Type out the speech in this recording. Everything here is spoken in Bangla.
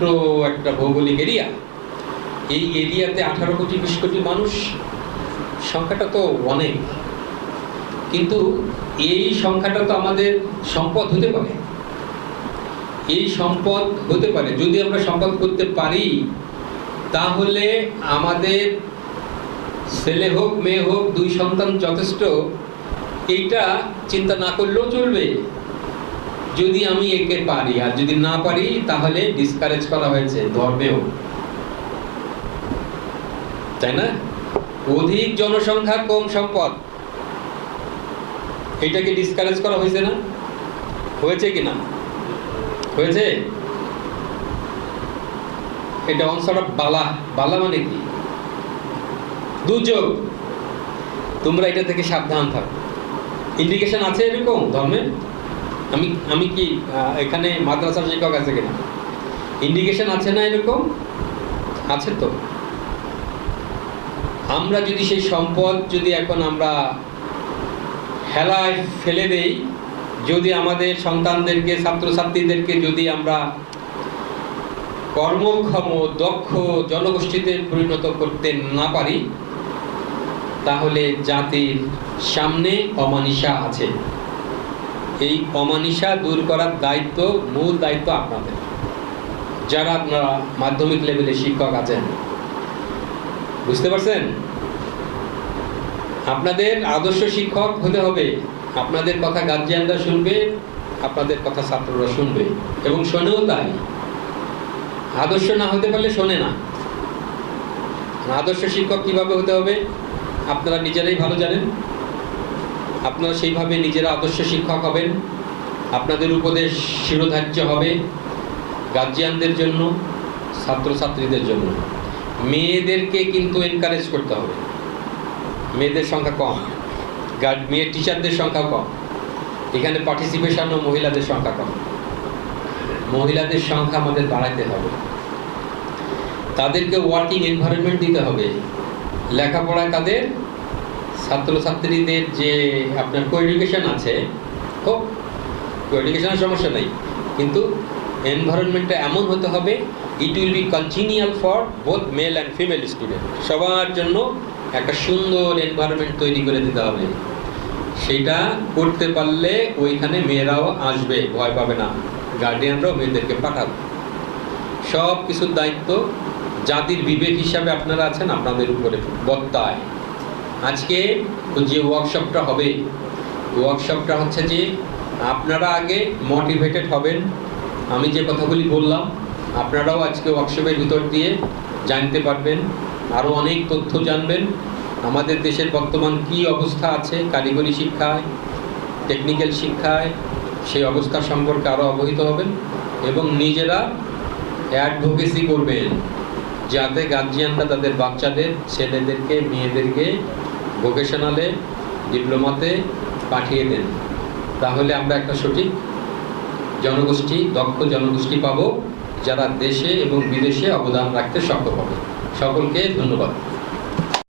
ছোট্ট একটা ভৌগোলিক এরিয়া, এই এরিয়াতে 18 কোটি 20 কোটি মানুষ, সংখ্যাটা তো অনেক, কিন্তু এই সংখ্যাটা তো আমাদের সম্পদ হতে পারে। এই সম্পদ হতে পারে, যদি আমরা সম্পদ করতে পারি তাহলে আমাদের ছেলে হোক মেয়ে হোক 2 সন্তান যথেষ্ট, এইটা চিন্তা না করলেও চলবে যদি আমি একে পারি। আর যদি না পারি তাহলে ডিসকারেজ করা হয়েছে ধর্মেও, তাই না? অধিক জনসংখ্যা কম সম্পদ, এটাকে ডিসকারেজ করা হয়েছে না? হয়েছে কিনা? হয়েছে। এটা অনসার অফ বালা। বালা মানে কি? দুর্যোগ। তোমরা এটা থেকে সাবধান থাকো। ইন্ডিকেশন আছে এরকম ধর্মে? আমি কি এখানে মাদ্রাসার শিক্ষক আছে কিনা? ইন্ডিকেশন আছে না এরকম? আছে তো। আমরা যদি সেই সম্পদ যদি এখন আমরা হেলায় ফেলে দেই, যদি আমাদের সন্তানদেরকে ছাত্রছাত্রীদেরকে যদি আমরা কর্মক্ষম দক্ষ জনগোষ্ঠীতে পরিণত করতে না পারি, তাহলে জাতির সামনে অমানিসা আছে। এই অমানিসা দূর করার দায়িত্ব, মূল দায়িত্ব আপনাদের, যারা আপনারা মাধ্যমিক লেভেলে শিক্ষক আছেন। বুঝতে পারছেন? আপনাদের আদর্শ শিক্ষক হতে হবে। আপনাদের কথা গার্জিয়ানরা শুনবে, আপনাদের কথা ছাত্ররা শুনবে, এবং শোনেও তাই। আদর্শ না হতে পারলে শোনে না। আদর্শ শিক্ষক কিভাবে হতে হবে আপনারা নিজেরাই ভালো জানেন। আপনারা সেইভাবে নিজেরা আদর্শ শিক্ষক হবেন। আপনাদের উপদেশ শিরোধার্য হবে গার্জিয়ানদের জন্য, ছাত্রছাত্রীদের জন্য। মেয়েদেরকে কিন্তু এনকারেজ করতে হবে। মেয়েদের সংখ্যা কম, মেয়ে টিচারদের সংখ্যা কম, এখানে পার্টিসিপেশনও মহিলাদের সংখ্যা কম। মহিলাদের সংখ্যা আমাদের বাড়াইতে হবে। তাদেরকে ওয়ার্কিং এনভায়রনমেন্ট দিতে হবে। লেখাপড়ায় তাদের ছাত্রছাত্রীদের যে আপনার কোএডুকেশন আছে, হোক, কোএডুকেশনের সমস্যা নেই, কিন্তু এনভায়রনমেন্টটা এমন হতে হবে, it will be continual for both male and female student. সবার জন্য একটা সুন্দর এনভায়রনমেন্ট তৈরি করে দিতে হবে। সেটা করতে পারলে ওইখানে মেয়েরাও আসবে, ভয় পাবে না। গার্ডিয়ানরাও মেয়েদেরকে পাঠাবে। সব কিছুর দায়িত্ব জাতির বিবেক হিসাবে আপনারা আছেন, আপনাদের উপরে বর্তায়। আজকে যে ওয়ার্কশপটা হবে, ওয়ার্কশপটা হচ্ছে যে আপনারা আগে মোটিভেটেড হবেন। আমি যে কথাগুলি বললাম আপনারাও আজকে ওয়ার্কশপের ভিতর দিয়ে জানতে পারবেন, আরও অনেক তথ্য জানবেন। আমাদের দেশের বর্তমান কি অবস্থা আছে কারিগরি শিক্ষায়, টেকনিক্যাল শিক্ষায়, সেই অবস্থা সম্পর্কে আরও অবহিত হবেন, এবং নিজেরা অ্যাডভোকেসি করবেন যাতে গার্জিয়ানরা তাদের বাচ্চাদের, ছেলেদেরকে, মেয়েদেরকে ভোকেশনালে, ডিপ্লোমাতে পাঠিয়ে দেন। তাহলে আমরা একটা সঠিক জনগোষ্ঠী, দক্ষ জনগোষ্ঠী পাবো, যারা দেশে এবং বিদেশে অবদান রাখতে সক্ষম হবে। সকলকে ধন্যবাদ।